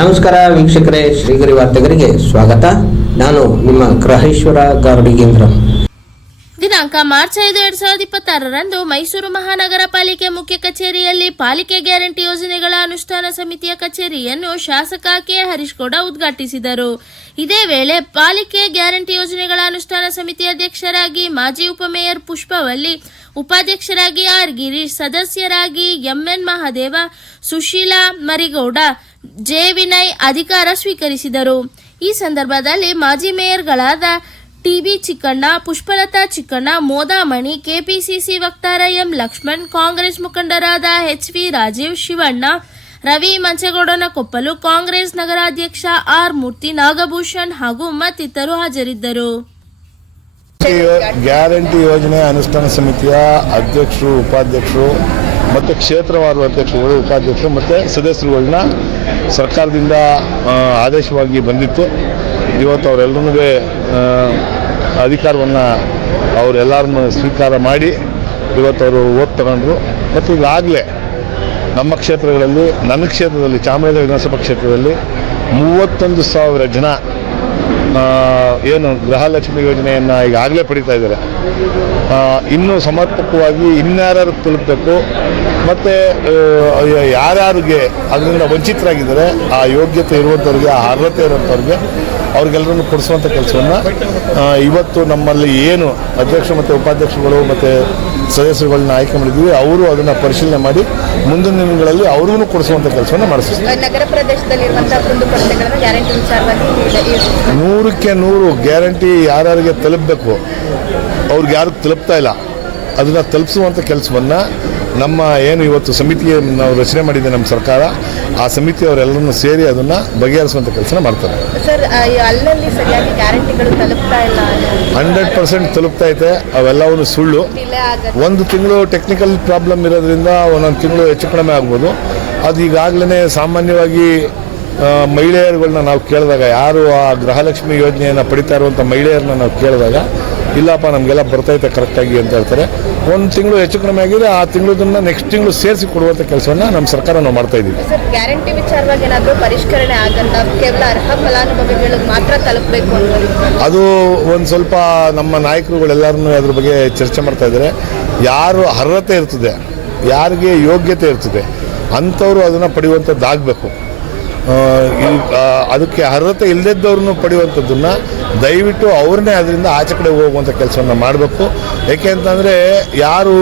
ನಮಸ್ಕಾರ ವೀಕ್ಷಕರೇ, ಶ್ರೀಗರಿ ವಾರ್ತೆಗರಿಗೆ ಸ್ವಾಗತ. ನಾನು ನಿಮ್ಮ ಗ್ರಹೇಶ್ವರ ಗಾರ್ಡಿಗೇಂದ್ರ. ದಿನಾಂಕ ಮಾರ್ಚ್ 5, 2026ರಂದು ಮೈಸೂರು ಮಹಾನಗರ ಪಾಲಿಕೆ ಮುಖ್ಯ ಕಚೇರಿಯಲ್ಲಿ ಪಾಲಿಕೆ ಗ್ಯಾರಂಟಿ ಯೋಜನೆಗಳ ಅನುಷ್ಠಾನ ಸಮಿತಿಯ ಕಚೇರಿಯನ್ನು ಶಾಸಕ ಕೆ ಹರೀಶ್ ಗೌಡ ಉದ್ಘಾಟಿಸಿದರು. ಇದೇ ವೇಳೆ ಪಾಲಿಕೆ ಗ್ಯಾರಂಟಿ ಯೋಜನೆಗಳ ಅನುಷ್ಠಾನ ಸಮಿತಿ ಅಧ್ಯಕ್ಷರಾಗಿ ಮಾಜಿ ಉಪಮೇಯರ್ ಪುಷ್ಪವಲ್ಲಿ, ಉಪಾಧ್ಯಕ್ಷರಾಗಿ ಆರ್ ಗಿರೀಶ್, ಸದಸ್ಯರಾಗಿ ಎಂಎನ್ ಮಹಾದೇವ, ಸುಶೀಲಾ ಮರಿಗೌಡ, ಜೆ ವಿನಯ್ ಅಧಿಕಾರ ಸ್ವೀಕರಿಸಿದರು. ಈ ಸಂದರ್ಭದಲ್ಲಿ ಮಾಜಿ ಮೇಯರ್ಗಳಾದ ಟಿಬಿ ಚಿಕ್ಕಣ್ಣ, ಪುಷ್ಪಲತಾ ಚಿಕ್ಕಣ್ಣ, ಮೋದಾಮಣಿ, ಕೆಪಿಸಿಸಿ ವಕ್ತಾರ ಎಂ ಲಕ್ಷ್ಮಣ್, ಕಾಂಗ್ರೆಸ್ ಮುಖಂಡರಾದ ಎಚ್.ವಿ. ರಾಜೀವ್, ಶಿವಣ್ಣ, ರವಿ ಮಂಚಗೌಡನಕೊಪ್ಪಲು, ಕಾಂಗ್ರೆಸ್ ನಗರಾಧ್ಯಕ್ಷ ಆರ್ ಮೂರ್ತಿ, ನಾಗಭೂಷಣ್ ಹಾಗೂ ಮತ್ತಿತರರು ಹಾಜರಿದ್ದರು. ಗ್ಯಾರಂಟಿ ಯೋಜನೆ ಅನುಷ್ಠಾನ ಸಮಿತಿಯ ಅಧ್ಯಕ್ಷರು, ಉಪಾಧ್ಯಕ್ಷರು ಮತ್ತು ಕ್ಷೇತ್ರವಾರು ಅಧ್ಯಕ್ಷರುಗಳು, ಉಪಾಧ್ಯಕ್ಷರು ಮತ್ತು ಸದಸ್ಯರುಗಳನ್ನ ಸರ್ಕಾರದಿಂದ ಆದೇಶವಾಗಿ ಬಂದಿತ್ತು. ಇವತ್ತು ಅವರೆಲ್ಲರೂ ಅಧಿಕಾರವನ್ನು ಅವರೆಲ್ಲರನ್ನು ಸ್ವೀಕಾರ ಮಾಡಿ ಇವತ್ತು ಅವರು ಓಟ್ ತಗೊಂಡ್ರು. ಮತ್ತು ಈಗಾಗಲೇ ನಮ್ಮ ಕ್ಷೇತ್ರಗಳಲ್ಲಿ, ನನ್ನ ಕ್ಷೇತ್ರದಲ್ಲಿ ಚಾಮರಾಜನಗರ ವಿಧಾನಸಭಾ ಕ್ಷೇತ್ರದಲ್ಲಿ 31,000 ಜನ ಏನು ಗೃಹಲಕ್ಷ್ಮಿ ಯೋಜನೆಯನ್ನು ಈಗಾಗಲೇ ಪಡಿತಾ ಇದ್ದಾರೆ. ಇನ್ನೂ ಸಮರ್ಪಕವಾಗಿ ಇನ್ಯಾರು ತಲುಪಬೇಕು ಮತ್ತು ಯಾರ್ಯಾರಿಗೆ ಅದರಿಂದ ವಂಚಿತರಾಗಿದ್ದಾರೆ, ಆ ಯೋಗ್ಯತೆ ಇರುವಂಥವ್ರಿಗೆ, ಆ ಅರ್ಹತೆ ಇರುವಂಥವ್ರಿಗೆ ಅವ್ರಿಗೆಲ್ಲರನ್ನು ಕೊಡಿಸುವಂಥ ಕೆಲಸವನ್ನು ಇವತ್ತು ನಮ್ಮಲ್ಲಿ ಏನು ಅಧ್ಯಕ್ಷರು ಮತ್ತು ಉಪಾಧ್ಯಕ್ಷರುಗಳು ಮತ್ತು ಸದಸ್ಯರುಗಳನ್ನ ಆಯ್ಕೆ ಮಾಡಿದ್ದೀವಿ, ಅವರು ಅದನ್ನು ಪರಿಶೀಲನೆ ಮಾಡಿ ಮುಂದಿನ ದಿನಗಳಲ್ಲಿ ಅವ್ರಿಗೂ ಕೊಡಿಸುವಂಥ ಕೆಲಸವನ್ನು ಮಾಡಿಸ್ತಾರೆ. ನಗರ ಪ್ರದೇಶದಲ್ಲಿರುವಂತಹ ಕುಂದುಕೊರತೆಗಳನ್ನು ಗ್ಯಾರಂಟಿ ವಿಚಾರವಾಗಿ 100ಕ್ಕೆ 100 ಗ್ಯಾರಂಟಿ ಯಾರ್ಯಾರಿಗೆ ತಲುಪಬೇಕು, ಅವ್ರಿಗೆ ಯಾರು ತಲುಪ್ತಾ ಇಲ್ಲ, ಅದನ್ನು ತಲುಪಿಸುವಂಥ ಕೆಲಸವನ್ನು ನಮ್ಮ ಏನು ಇವತ್ತು ಸಮಿತಿಯನ್ನು ನಾವು ರಚನೆ ಮಾಡಿದೆ ನಮ್ಮ ಸರ್ಕಾರ, ಆ ಸಮಿತಿಯವರೆಲ್ಲರನ್ನು ಸೇರಿ ಅದನ್ನು ಬಗೆಹರಿಸುವಂಥ ಕೆಲಸ ಮಾಡ್ತಾರೆ. ಸರ್, ಅಲ್ಲಲ್ಲಿ ಸರಿಯಾಗಿ ಗ್ಯಾರಂಟಿಗಳು ತಲುಪ್ತಾ ಇಲ್ಲ. 100% ತಲುಪ್ತಾ ಐತೆ. ಅವೆಲ್ಲವನ್ನು ಸುಳ್ಳು. ಒಂದು ತಿಂಗಳು ಟೆಕ್ನಿಕಲ್ ಪ್ರಾಬ್ಲಮ್ ಇರೋದ್ರಿಂದ ಒಂದೊಂದು ತಿಂಗಳು ಹೆಚ್ಚು ಕಡಿಮೆ ಆಗ್ಬೋದು. ಅದು ಈಗಾಗಲೇ ಸಾಮಾನ್ಯವಾಗಿ ಮಹಿಳೆಯರುಗಳನ್ನ ನಾವು ಕೇಳಿದಾಗ, ಯಾರು ಆ ಗೃಹಲಕ್ಷ್ಮಿ ಯೋಜನೆಯನ್ನು ಪಡಿತಾ ಇರುವಂಥ ಮಹಿಳೆಯರನ್ನ ನಾವು ಕೇಳಿದಾಗ, ಇಲ್ಲಪ್ಪ ನಮಗೆಲ್ಲ ಬರ್ತೈತೆ ಕರೆಕ್ಟಾಗಿ ಅಂತ ಹೇಳ್ತಾರೆ. ಒಂದು ತಿಂಗಳು ಹೆಚ್ಚು ಕಡಿಮೆ ಆಗಿದೆ, ಆ ತಿಂಗಳದನ್ನು ನೆಕ್ಸ್ಟ್ ತಿಂಗಳು ಸೇರಿಸಿ ಕೊಡುವಂಥ ಕೆಲಸವನ್ನು ನಮ್ಮ ಸರ್ಕಾರ ನಾವು ಮಾಡ್ತಾ ಇದ್ದೀವಿ. ಸರ್, ಗ್ಯಾರಂಟಿ ವಿಚಾರವಾಗಿ ಏನಾದರೂ ಪರಿಷ್ಕರಣೆ ಆಗಲ್ಲ, ಕೇವಲ ಅರ್ಹ ಫಲಾನುಭವಿಗಳಿಗೆ ಮಾತ್ರ ತಲುಪಬೇಕು ಅನ್ನೋದು ಅದು ಒಂದು ಸ್ವಲ್ಪ ನಮ್ಮ ನಾಯಕರುಗಳೆಲ್ಲರನ್ನೂ ಅದ್ರ ಬಗ್ಗೆ ಚರ್ಚೆ ಮಾಡ್ತಾ ಇದ್ದಾರೆ. ಯಾರು ಅರ್ಹತೆ ಇರ್ತದೆ, ಯಾರಿಗೆ ಯೋಗ್ಯತೆ ಇರ್ತದೆ ಅಂಥವರು ಅದನ್ನು ಪಡೆಯುವಂಥದ್ದಾಗಬೇಕು. ಅದಕ್ಕೆ ಅರ್ಹತೆ ಇಲ್ಲದಿದ್ದವ್ರನ್ನು ಪಡೆಯುವಂಥದ್ದನ್ನು ದಯವಿಟ್ಟು ಅವ್ರನ್ನೇ ಅದರಿಂದ ಆಚೆ ಕಡೆ ಹೋಗುವಂಥ ಕೆಲಸವನ್ನು ಮಾಡಬೇಕು. ಏಕೆ ಅಂತಂದರೆ ಯಾರು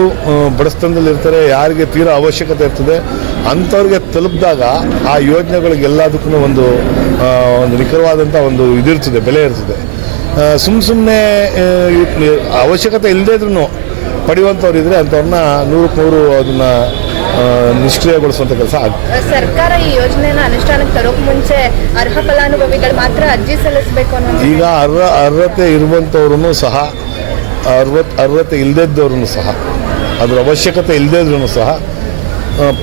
ಬಡಸ್ತನದಲ್ಲಿರ್ತಾರೆ, ಯಾರಿಗೆ ತೀರಾ ಅವಶ್ಯಕತೆ ಇರ್ತದೆ ಅಂಥವ್ರಿಗೆ ತಲುಪಿದಾಗ ಆ ಯೋಜನೆಗಳಿಗೆಲ್ಲದಕ್ಕೂ ಒಂದು ನಿಖರವಾದಂಥ ಒಂದು ಇದಿರ್ತದೆ, ಬೆಲೆ ಇರ್ತದೆ. ಸುಮ್ಮನೆ ಅವಶ್ಯಕತೆ ಇಲ್ಲದೇ ಇದ್ರೂ ಪಡೆಯುವಂಥವ್ರು ಇದ್ದರೆ ಅಂಥವ್ರನ್ನ 100% ಅದನ್ನು ನಿಷ್ಕ್ರಿಯಗೊಳಿಸುವಂಥ ಕೆಲಸ ಆಗುತ್ತೆ. ಸರ್ಕಾರ ಈ ಯೋಜನೆಯನ್ನು ಅನುಷ್ಠಾನಕ್ಕೆ ತರೋಕೆ ಮುಂಚೆ ಅರ್ಹ ಫಲಾನುಭವಿಗಳು ಮಾತ್ರ ಅರ್ಜಿ ಸಲ್ಲಿಸಬೇಕು ಅನ್ನೋ ಈಗ ಅರ್ಹತೆ ಇರುವಂಥವ್ರೂ ಸಹ, ಅರ್ಹತೆ ಇಲ್ಲದಿದ್ದವ್ರೂ ಸಹ, ಅದರ ಅವಶ್ಯಕತೆ ಇಲ್ಲದಿದ್ರೂ ಸಹ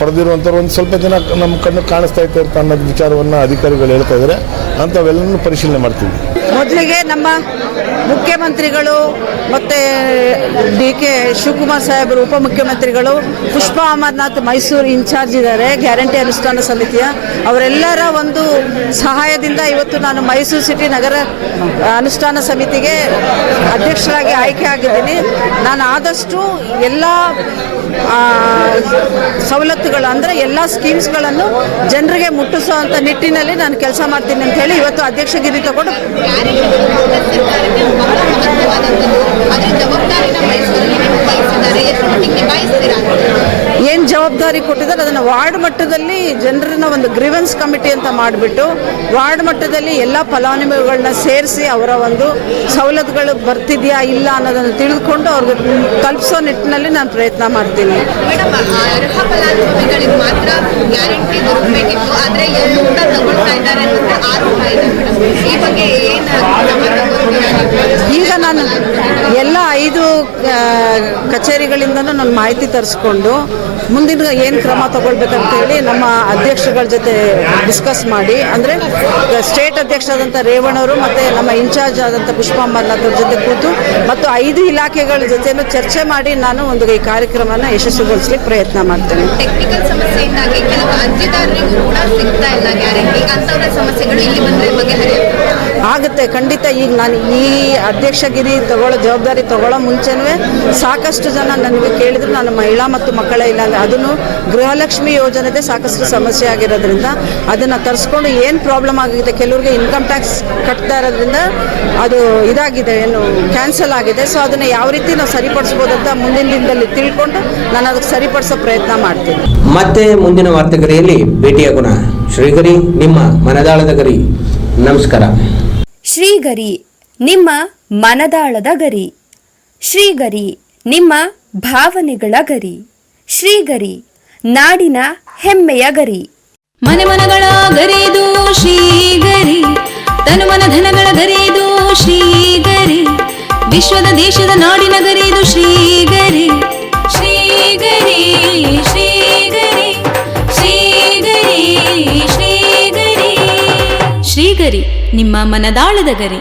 ಪಡೆದಿರುವಂಥವ್ರು ಒಂದು ಸ್ವಲ್ಪ ಜನ ನಮ್ಮ ಕಣ್ಣು ಕಾಣಿಸ್ತಾ ಇರ್ತಾರೆ ಅನ್ನೋದು ವಿಚಾರವನ್ನು ಅಧಿಕಾರಿಗಳು ಹೇಳ್ತಾ ಇದ್ದಾರೆ. ಅಂಥವೆಲ್ಲನೂ ಪರಿಶೀಲನೆ ಮಾಡ್ತೀವಿ. ಮೊದಲಿಗೆ ನಮ್ಮ ಮುಖ್ಯಮಂತ್ರಿಗಳು ಮತ್ತು ಡಿ.ಕೆ. ಶಿವಕುಮಾರ್ ಸಾಹೇಬರು, ಉಪಮುಖ್ಯಮಂತ್ರಿಗಳು, ಪುಷ್ಪಾ ಅಮರನಾಥ್ ಮೈಸೂರು ಇನ್ಚಾರ್ಜ್ ಇದ್ದಾರೆ ಗ್ಯಾರಂಟಿ ಅನುಷ್ಠಾನ ಸಮಿತಿಯ, ಅವರೆಲ್ಲರ ಒಂದು ಸಹಾಯದಿಂದ ಇವತ್ತು ನಾನು ಮೈಸೂರು ಸಿಟಿ ನಗರ ಅನುಷ್ಠಾನ ಸಮಿತಿಗೆ ಅಧ್ಯಕ್ಷರಾಗಿ ಆಯ್ಕೆ ಆಗಿದ್ದೀನಿ. ನಾನು ಆದಷ್ಟು ಎಲ್ಲ ಸವಲತ್ತುಗಳು ಅಂದರೆ ಎಲ್ಲ ಸ್ಕೀಮ್ಸ್ಗಳನ್ನು ಜನರಿಗೆ ಮುಟ್ಟಿಸುವಂಥ ನಿಟ್ಟಿನಲ್ಲಿ ನಾನು ಕೆಲಸ ಮಾಡ್ತೀನಿ ಅಂತ ಹೇಳಿ ಇವತ್ತು ಅಧ್ಯಕ್ಷಗಿರಿ ತಗೊಂಡು ಏನು ಜವಾಬ್ದಾರಿ ಕೊಟ್ಟಿದ್ದಾರೆ ಅದನ್ನು ವಾರ್ಡ್ ಮಟ್ಟದಲ್ಲಿ ಜನರನ್ನ ಒಂದು ಗ್ರೀವೆನ್ಸ್ ಕಮಿಟಿ ಅಂತ ಮಾಡಿಬಿಟ್ಟು ವಾರ್ಡ್ ಮಟ್ಟದಲ್ಲಿ ಎಲ್ಲ ಫಲಾನುಭವಿಗಳನ್ನ ಸೇರಿಸಿ ಅವರ ಒಂದು ಸವಲತ್ತುಗಳು ಬರ್ತಿದೆಯಾ ಇಲ್ಲ ಅನ್ನೋದನ್ನು ತಿಳಿದುಕೊಂಡು ಅವ್ರಿಗೆ ತಲುಪಿಸೋ ನಿಟ್ಟಿನಲ್ಲಿ ನಾನು ಪ್ರಯತ್ನ ಮಾಡ್ತೀನಿ. ಮೇಡಮ್, ಅರ್ಹ ಫಲಾನುಭವಿಗಳಿಗೆ ಮಾತ್ರ ಗ್ಯಾರಂಟಿ ದೊರಕಬೇಕಿತ್ತು, ಆದರೆ ಎಲ್ಲರೂ ಕೂಡ ತಗೊಳ್ತಾ ಇದ್ದಾರೆ ಅಂತ ಆರೋಪ ಇದೆ ಮೇಡಮ್. ಈ ಬಗ್ಗೆ ಏನು? ಈಗ ನಾನು ಎಲ್ಲ 5 ಕಚೇರಿಗಳಿಂದನೂ ನಾನು ಮಾಹಿತಿ ತರಿಸ್ಕೊಂಡು ಮುಂದಿನ ಏನು ಕ್ರಮ ತಗೊಳ್ಬೇಕಂತ ಹೇಳಿ ನಮ್ಮ ಅಧ್ಯಕ್ಷಗಳ ಜೊತೆ ಡಿಸ್ಕಸ್ ಮಾಡಿ, ಅಂದರೆ ಸ್ಟೇಟ್ ಅಧ್ಯಕ್ಷರಾದಂಥ ರೇವಣ್ಣವರು ಮತ್ತು ನಮ್ಮ ಇನ್ಚಾರ್ಜ್ ಆದಂಥ ಪುಷ್ಪಾ ಅಮರನಾಥ್ ಅವ್ರ ಜೊತೆ ಕೂತು ಮತ್ತು 5 ಇಲಾಖೆಗಳ ಜೊತೆನೂ ಚರ್ಚೆ ಮಾಡಿ ನಾನು ಒಂದು ಈ ಕಾರ್ಯಕ್ರಮನ ಯಶಸ್ವಿಗೊಳಿಸಲಿಕ್ಕೆ ಪ್ರಯತ್ನ ಮಾಡ್ತೇನೆ. ಟೆಕ್ನಿಕಲ್ ಸಮಸ್ಯೆಯಿಂದಾಗಿ ಕೆಲವು ಅರ್ಜಿದಾರರಿಗೂ ಕೂಡ ಸಿಗ್ತಾ ಇಲ್ಲ ಗ್ಯಾರಂಟಿ, ಅಂಥವ್ರ ಇಲ್ಲಿ ಬಂದ್ರೆ ಬಗೆಹರಿಯುತ್ತೆ? ಆಗುತ್ತೆ ಖಂಡಿತ. ಈಗ ನಾನು ಈ ಅಧ್ಯಕ್ಷಗಿರಿ ಜವಾಬ್ದಾರಿ ತಗೊಳ್ಳೋ ಮುಂಚೆನೂ ಸಾಕಷ್ಟು ಜನ ನನಗೆ ಕೇಳಿದ್ರು, ನಾನು ಮಹಿಳಾ ಮತ್ತು ಮಕ್ಕಳ ಇಲಾಖೆ ಅದನ್ನು ಗೃಹಲಕ್ಷ್ಮಿ ಯೋಜನೆದೇ ಸಾಕಷ್ಟು ಸಮಸ್ಯೆ ಆಗಿರೋದ್ರಿಂದ ಅದನ್ನು ತರಿಸ್ಕೊಂಡು ಏನು ಪ್ರಾಬ್ಲಮ್ ಆಗಿದೆ, ಕೆಲವ್ರಿಗೆ ಇನ್ಕಮ್ ಟ್ಯಾಕ್ಸ್ ಕಟ್ತಾ ಇರೋದ್ರಿಂದ ಅದು ಇದಾಗಿದೆ, ಏನು ಕ್ಯಾನ್ಸಲ್ ಆಗಿದೆ. ಸೊ ಅದನ್ನು ಯಾವ ರೀತಿ ನಾವು ಸರಿಪಡಿಸ್ಬೋದು ಅಂತ ಮುಂದಿನ ದಿನದಲ್ಲಿ ತಿಳ್ಕೊಂಡು ನಾನು ಅದಕ್ಕೆ ಸರಿಪಡಿಸೋ ಪ್ರಯತ್ನ ಮಾಡ್ತೀನಿ. ಮತ್ತೆ ಮುಂದಿನ ವಾರ್ತೆಗರಿಯಲ್ಲಿ ಭೇಟಿಯಾಗೋಣ. ಶ್ರೀಗರಿ, ನಿಮ್ಮ ಮನದಾಳದ ಗರಿ. ನಮಸ್ಕಾರ. ಶ್ರೀಗರಿ, ನಿಮ್ಮ ಮನದಾಳದ ಗರಿ. ಶ್ರೀಗರಿ, ನಿಮ್ಮ ಭಾವನೆಗಳ ಗರಿ. ಶ್ರೀಗರಿ, ನಾಡಿನ ಹೆಮ್ಮೆಯ ಗರಿ. ಮನೆ ಮನಗಳ ಗರಿದು ಶ್ರೀಗರಿ, ತನು ಮನ ಧನಗಳ ಗರಿದು ಶ್ರೀಗರಿ, ವಿಶ್ವದ ದೇಶದ ನಾಡಿನ ಗರಿದು ಶ್ರೀಗರಿ. ಶ್ರೀಗರಿ ಶ್ರೀಗರಿ ಶ್ರೀಗರಿ ಶ್ರೀಗರಿ ಶ್ರೀಗರಿ, ನಿಮ್ಮ ಮನದಾಳದ ಗರಿ.